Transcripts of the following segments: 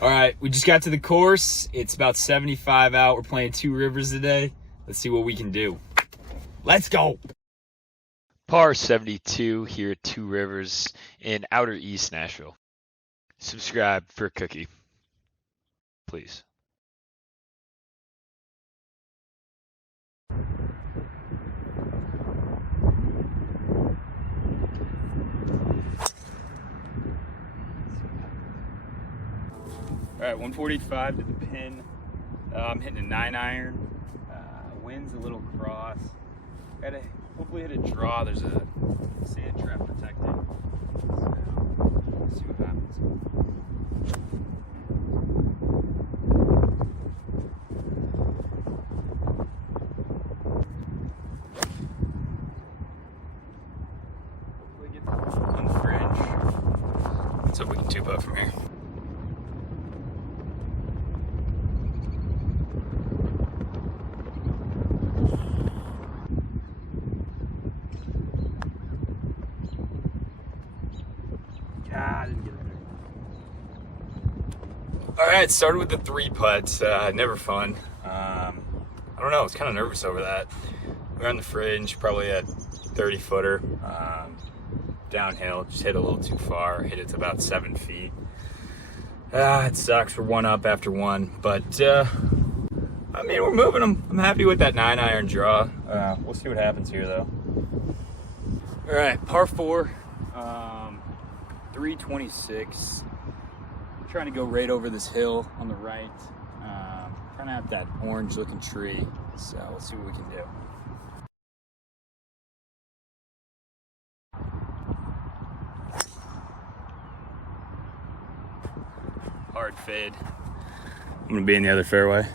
All right, we just got to the course. It's about 75 out. We're playing 2 rivers today. Let's see what we can do. Let's go. Par 72 here at 2 Rivers in Outer East Nashville. Subscribe for a cookie, please. All right, 145 to the pin. I'm hitting a 9-iron. Wind's a little cross. Gotta hopefully hit a draw. There's a sand trap protecting. So, let's see what happens. Hopefully get on the fringe. Let's hope we can 2-putt from here. All right, started with the 3-putt. Never fun. I don't know. I was kind of nervous over that. We're on the fringe, probably a 30-footer. Downhill, just hit a little too far. Hit it to about 7 feet. It sucks. We're 1 up after 1, but I mean, we're moving them. I'm happy with that 9-iron draw. We'll see what happens here, though. All right, par 4, 326. Trying to go right over this hill on the right. Trying to have that orange looking tree. So let's see what we can do. Hard fade. I'm gonna be in the other fairway.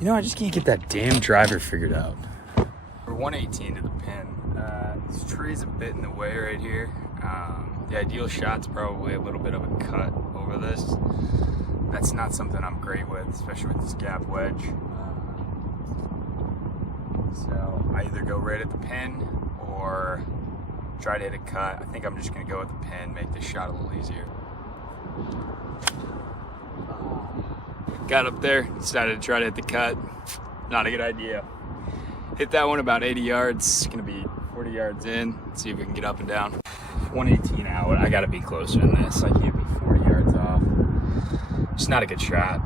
You know, I just can't get that damn driver figured out. We're 118 to the pin. This tree's a bit in the way right here. The ideal shot's probably a little bit of a cut over this. That's not something I'm great with, especially with this gap wedge. So I either go right at the pin or try to hit a cut. I think I'm just gonna go with the pin, make this shot a little easier. Got up there, decided to try to hit the cut. Not a good idea. Hit that one about 80 yards. It's gonna be 40 yards in. Let's see if we can get up and down. 118 out. I gotta be closer than this. I can't be 40 yards off. Just not a good shot.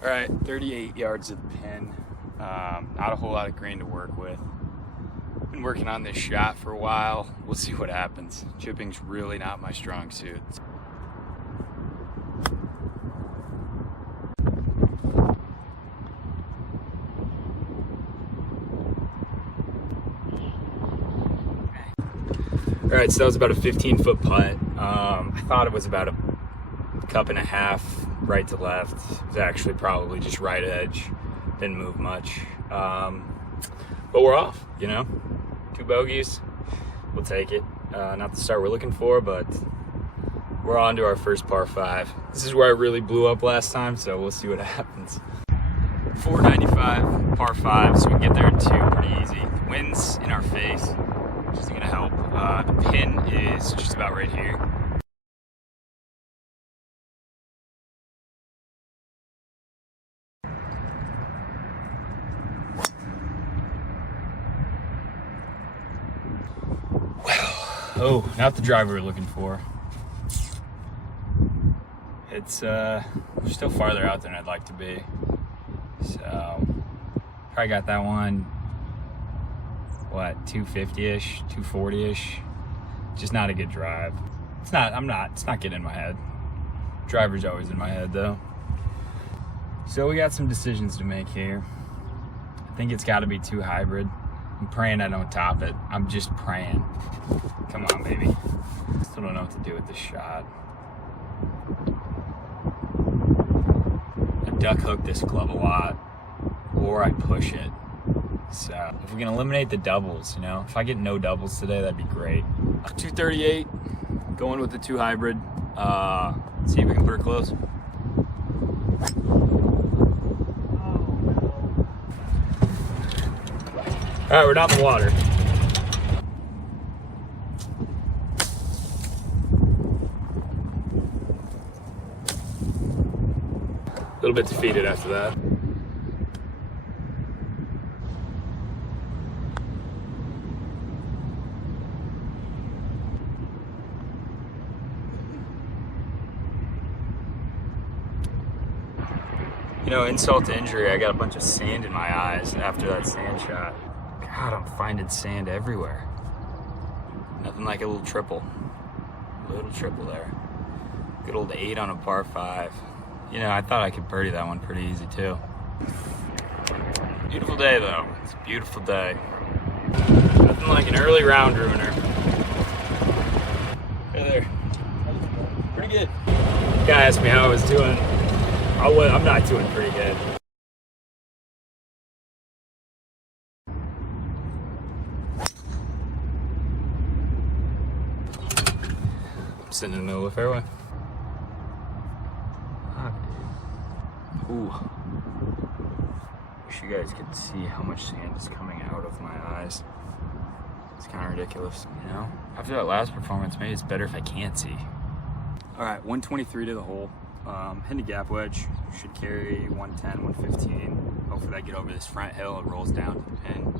All right, 38 yards of the pin. Not a whole lot of green to work with. Been working on this shot for a while. We'll see what happens. Chipping's really not my strong suit. All right, so that was about a 15-foot putt. I thought it was about a cup and a half right to left. It was actually probably just right edge. Didn't move much. But we're off, you know? 2 bogeys. We'll take it. Not the start we're looking for, but we're on to our first par 5. This is where I really blew up last time, so we'll see what happens. 495, par 5, so we can get there in 2 pretty easy. The wind's in our face, which isn't gonna help. The pin is just about right here. Oh, not the driver we're looking for. It's we're still farther out than I'd like to be. So probably got that one, what, 250-ish, 240-ish. Just not a good drive. It's not getting in my head. Driver's always in my head though. So we got some decisions to make here. I think it's gotta be 2 hybrid. I'm praying I don't top it. I'm just praying. Come on, baby. Still don't know what to do with this shot. I duck hook this club a lot, or I push it. So if we can eliminate the doubles, you know, if I get no doubles today, that'd be great. 238, going with the 2 hybrid. See if we can put her close. All right, we're down the water. little bit defeated after that. You know, insult to injury, I got a bunch of sand in my eyes after that sand shot. God, I'm finding sand everywhere. Nothing like a little triple. Little triple there. Good old 8 on a par 5. You know, I thought I could birdie that one pretty easy too. Beautiful day though. It's a beautiful day. Nothing like an early round ruiner. Hey there. Pretty good. Guy asked me how I was doing. I'm not doing pretty good. I'm sitting in the middle of the fairway. Ooh. Wish you guys could see how much sand is coming out of my eyes. It's kind of ridiculous, you know? After that last performance, maybe it's better if I can't see. All right, 123 to the hole. Hitting a gap wedge, should carry 110, 115. Hopefully that get over this front hill, it rolls down to the pin.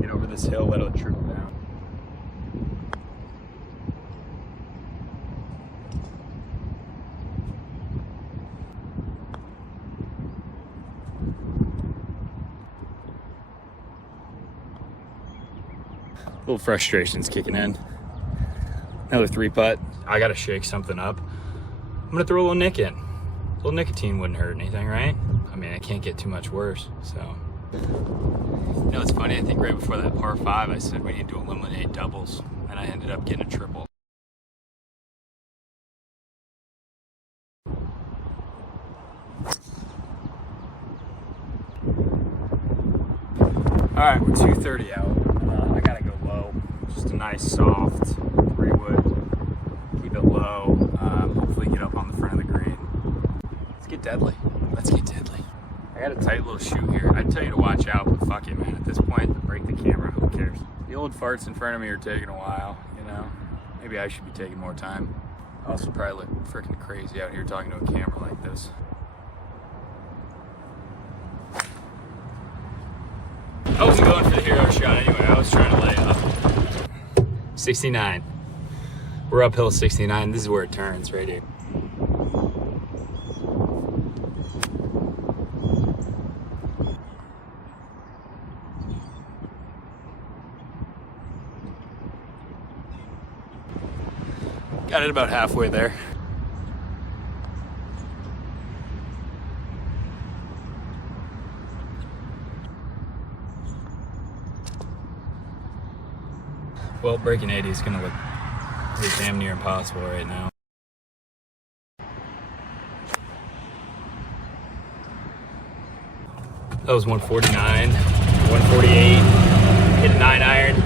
Get over this hill, let it trickle down. A little frustration's kicking in. Another 3-putt. I gotta shake something up. I'm gonna throw a little nick in. A little nicotine wouldn't hurt anything, right? I mean, it can't get too much worse, so. You know, it's funny, I think right before that par 5, I said we need to eliminate doubles, and I ended up getting a triple. All right, we're 230 out. I gotta go low. Just a nice soft 3-wood. Keep it low. Hopefully get up on the front of the green. Let's get deadly. Let's get deadly. I got a tight little shoe here. I'd tell you to watch out, but fuck it, man. At this point, break the camera. Who cares? The old farts in front of me are taking a while, you know? Maybe I should be taking more time. I also probably look freaking crazy out here talking to a camera like this. I wasn't going for the hero shot anyway. I was trying to lay up. 69. We're uphill 69. This is where it turns right here. Got it about halfway there. Well, breaking 80 is gonna look pretty damn near impossible right now. That was 149, 148, hit a 9-iron,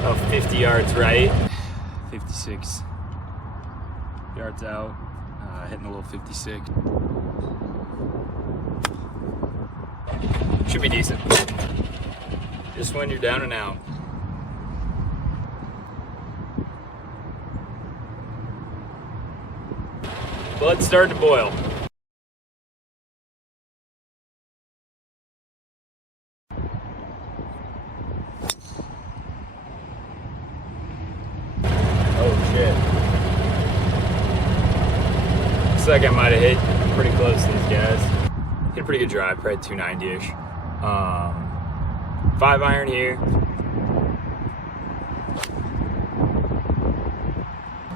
about 50 yards right, 56 yards out, hitting a little 56. Should be decent. Just when you're down and out. Blood starting to boil. Oh shit. Looks like I might have hit pretty close to these guys. Hit a pretty good drive, probably 290-ish. 5-iron here.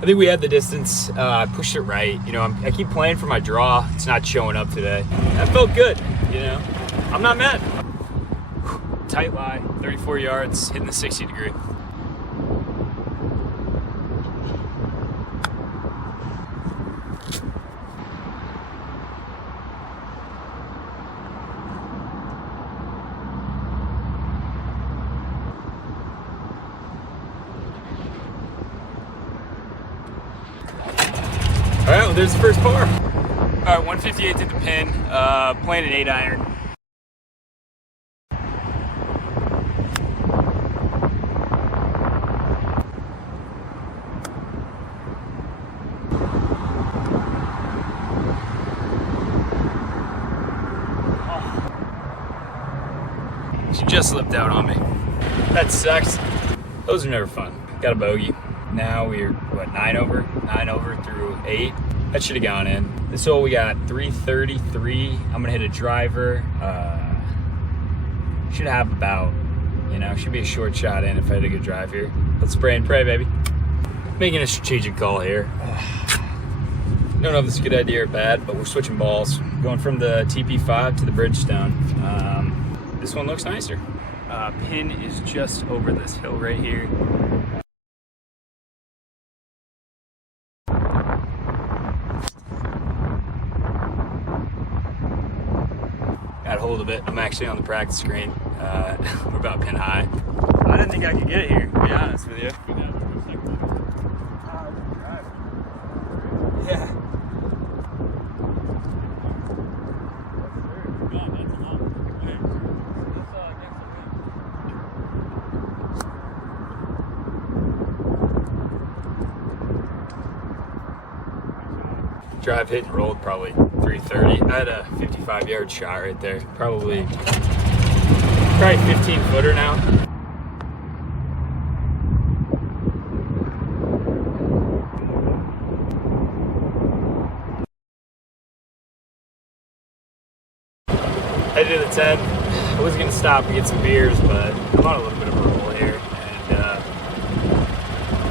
I think we had the distance. I pushed it right. You know, I keep playing for my draw. It's not showing up today. That felt good, you know. I'm not mad. Tight lie, 34 yards, hitting the 60 degree. All right, well, there's the first par. All right, 158 to the pin, playing an 8-iron. just slipped out on me. That sucks. Those are never fun. Got a bogey. Now we're, what, 9 over? 9 over through 8. That should have gone in. This hole we got 333. I'm gonna hit a driver. Should have about, you know, should be a short shot in if I had a good drive here. Let's pray and pray, baby. Making a strategic call here. Don't know if this is a good idea or bad, but we're switching balls. Going from the TP5 to the Bridgestone. This one looks nicer. Pin is just over this hill right here. Got hold of it. I'm actually on the practice screen. We're about pin high. I didn't think I could get it here, to be honest with you. Yeah. Drive hit and rolled probably 330. I had a 55-yard shot right there. Probably 15 footer now. Headed to the 10. I was gonna stop and get some beers, but I'm on a little bit of a roll here, and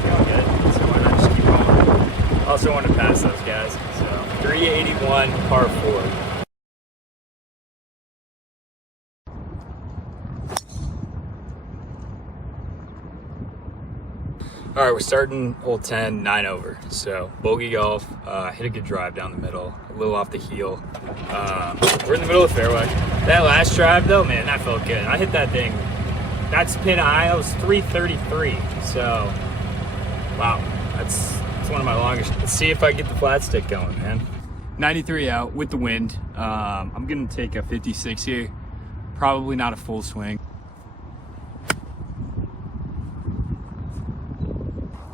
feeling good. So why not just keep going? Also want to pass those guys. So 381 par 4. All right, we're starting hole 10, 9 over. So bogey golf, hit a good drive down the middle, a little off the heel. We're in the middle of the fairway. That last drive though, man, that felt good. I hit that thing. That's pin high. That was 333. So, wow, that's one of my longest. Let's see if I get the flat stick going, man. 93 out with the wind. I'm gonna take a 56 here. Probably not a full swing.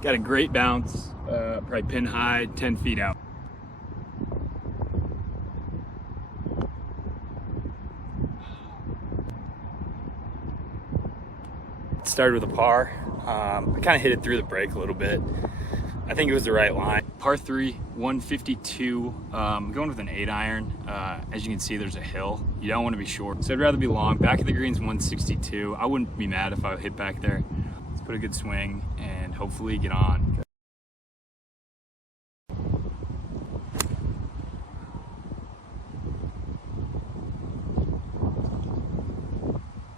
Got a great bounce, probably pin high, 10 feet out. Started with a par. I kind of hit it through the break a little bit. I think it was the right line. Par 3, 152. Going with an 8-iron. As you can see, there's a hill. You don't want to be short. So I'd rather be long. Back of the green's 162. I wouldn't be mad if I hit back there. Let's put a good swing and hopefully get on.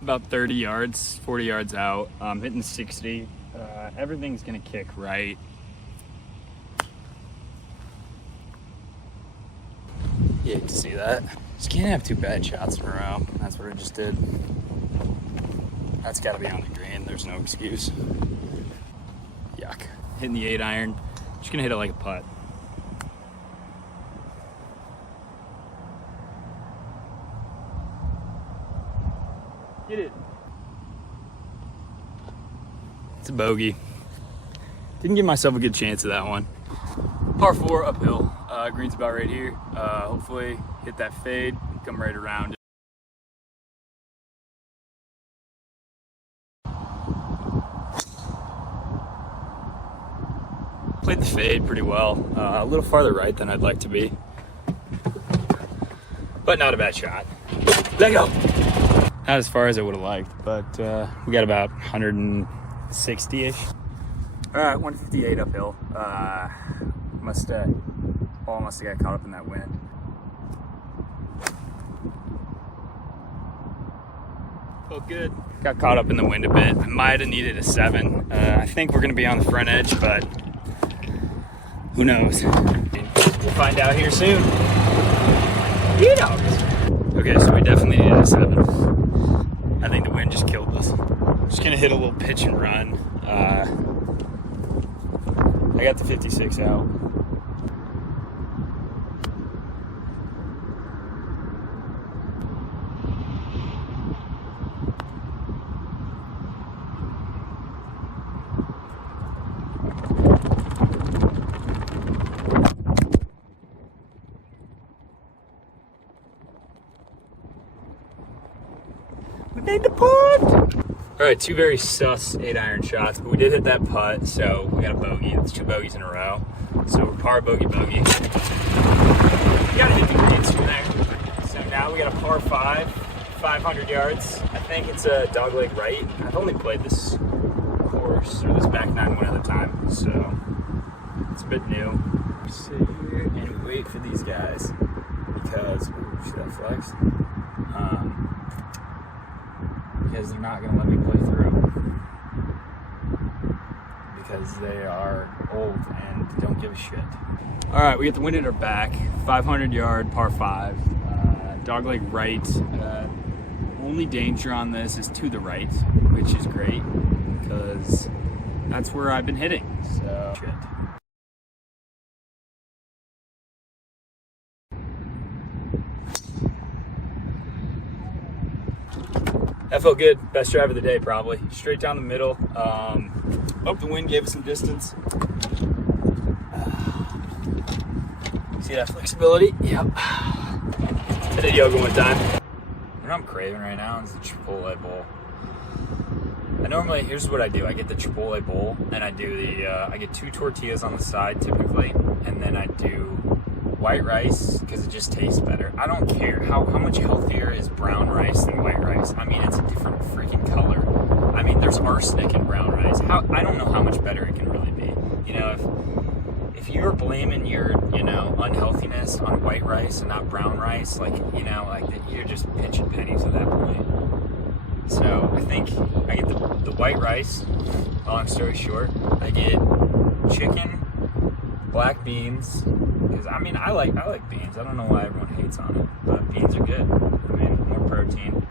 About 30 yards, 40 yards out. Hitting 60. Everything's gonna kick right. You hate to see that. Just can't have 2 bad shots in a row. That's what I just did. That's gotta be on the green. There's no excuse. Yuck. Hitting the 8-iron. Just gonna hit it like a putt. Get it. It's a bogey. Didn't give myself a good chance of that one. Par 4 uphill. Green's about right here. Hopefully hit that fade and come right around it. Played the fade pretty well. A little farther right than I'd like to be. But not a bad shot. Let go. Not as far as I would have liked, but we got about 160-ish. All right, 158 uphill. Ball must have got caught up in that wind. Felt good. Got caught up in the wind a bit. I might have needed a 7. I think we're gonna be on the front edge, but who knows? We'll find out here soon. Get out. Okay, so we definitely needed a 7. I think the wind just killed us. Just gonna hit a little pitch and run. I got the 56 out. Made the putt! All right, two very sus 8-iron shots, but we did hit that putt, so we got a bogey. It's 2 bogeys in a row. So par, bogey, bogey. You gotta hit the greens from there. So now we got a par 5, 500 yards. I think it's a dogleg right. I've only played this course, or this back nine one other time, so it's a bit new. We sit here and wait for these guys because, ooh, see that flex? Because they're not gonna let me play through. Because they are old and don't give a shit. All right, we get the wind at our back. 500 yard par 5. Dogleg right. Only danger on this is to the right, which is great because that's where I've been hitting. So shit. That felt good. Best drive of the day, probably. Straight down the middle. Hope the wind gave us some distance. See that flexibility? Yep. I did yoga one time. What I'm craving right now is the Chipotle bowl. Here's what I do. I get the Chipotle bowl, and I do I get 2 tortillas on the side typically, and then I do white rice because it just tastes better. I don't care how much healthier is brown rice than white rice. I mean, it's a different freaking color. I mean, there's arsenic in brown rice. I don't know how much better it can really be. You know, if you're blaming your, unhealthiness on white rice and not brown rice, you're just pinching pennies at that point. So I think I get the white rice. Long story short, I get chicken, black beans. Because I like beans. I don't know why everyone hates on it, but beans are good. I mean, more protein.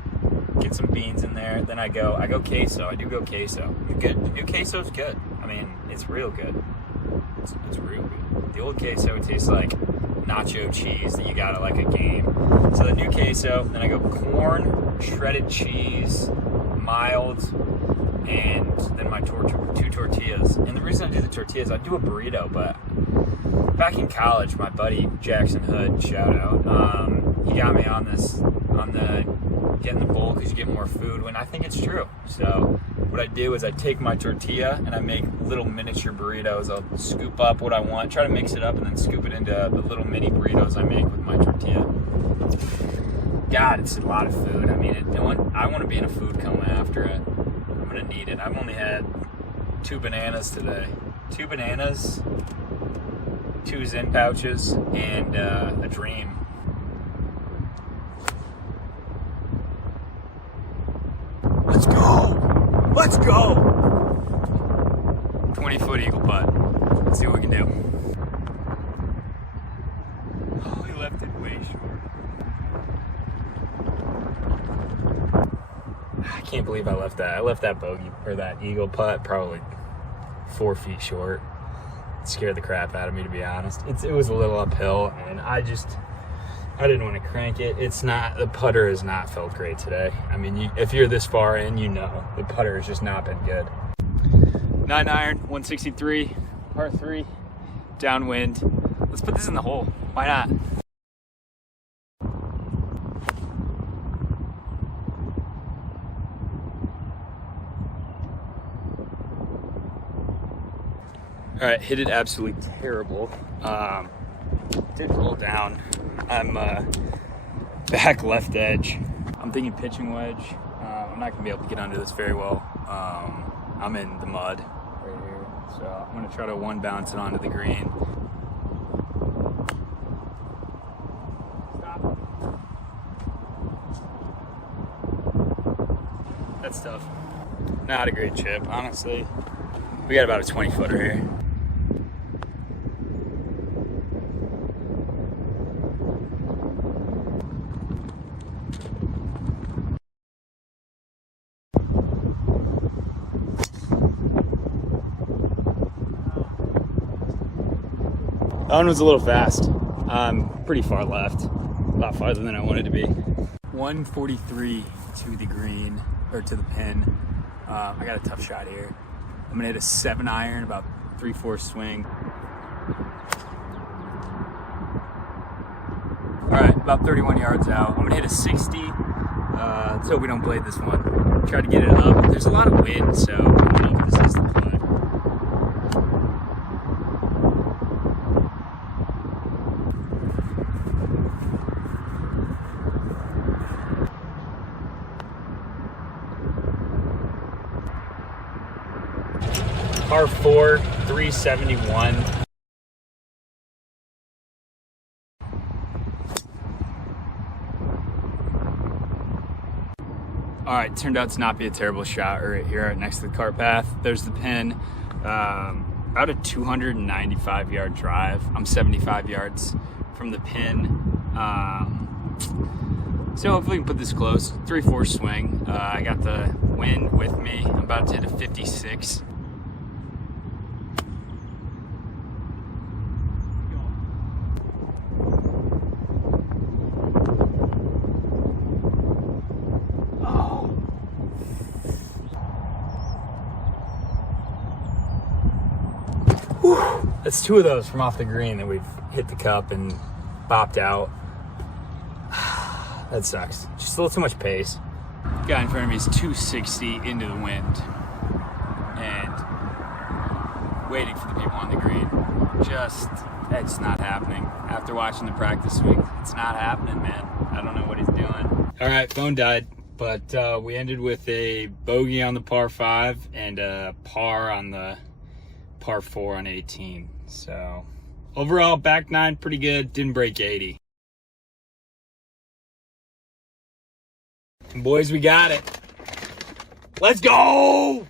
Get some beans in there. Then I go queso. I do go queso. The new queso is good. I mean, it's real good. It's real good. The old queso tastes like nacho cheese that you got at like a game. So the new queso. Then I go corn, shredded cheese, mild, and then my 2 tortillas. And the reason I do the tortillas, I do a burrito, but back in college, my buddy Jackson Hood, shout out, he got me on the getting the bowl because you get more food, when I think it's true. So what I do is I take my tortilla and I make little miniature burritos. I'll scoop up what I want, try to mix it up, and then scoop it into the little mini burritos I make with my tortilla. God, it's a lot of food. I mean, I want to be in a food coma after it. I'm gonna need it. I've only had 2 bananas today. 2 bananas, 2 Zen pouches, and a dream. Let's go! Let's go! 20-foot eagle putt. Let's see what we can do. Oh, he left it way short. I can't believe I left that. I left that bogey, or that eagle putt, probably 4 feet short. It scared the crap out of me, to be honest. It was a little uphill, and I didn't want to crank it. The putter has not felt great today. I mean, if you're this far in, the putter has just not been good. 9-iron, 163, par 3, downwind. Let's put this in the hole. Why not? All right, hit it absolutely terrible. Did roll down. I'm back left edge. I'm thinking pitching wedge. I'm not gonna be able to get under this very well. I'm in the mud right here, so I'm gonna try to one bounce it onto the green. Stop. That's tough. Not a great chip, honestly. We got about a 20-footer here. That one was a little fast. Pretty far left. A lot farther than I wanted to be. 143 to the green, or to the pin. I got a tough shot here. I'm gonna hit a 7-iron, about 3/4 swing. All right, about 31 yards out. I'm gonna hit a 60 Let's hope we don't blade this one. Try to get it up. There's a lot of wind, so I don't know if this is the play. Par 4, 371. All right, turned out to not be a terrible shot right here right next to the cart path. There's the pin. About a 295 yard drive. I'm 75 yards from the pin. So hopefully we can put this close. 3-4 swing. I got the wind with me. I'm about to hit a 56. That's 2 of those from off the green that we've hit the cup and bopped out. That sucks. Just a little too much pace. Guy in front of me is 260 into the wind and waiting for the people on the green. It's not happening. After watching the practice swing, it's not happening, man. I don't know what he's doing. All right, phone died, but we ended with a bogey on the par 5 and a par on the par 4 on 18. So overall, back 9 pretty good. Didn't break 80. And boys, we got it. Let's go!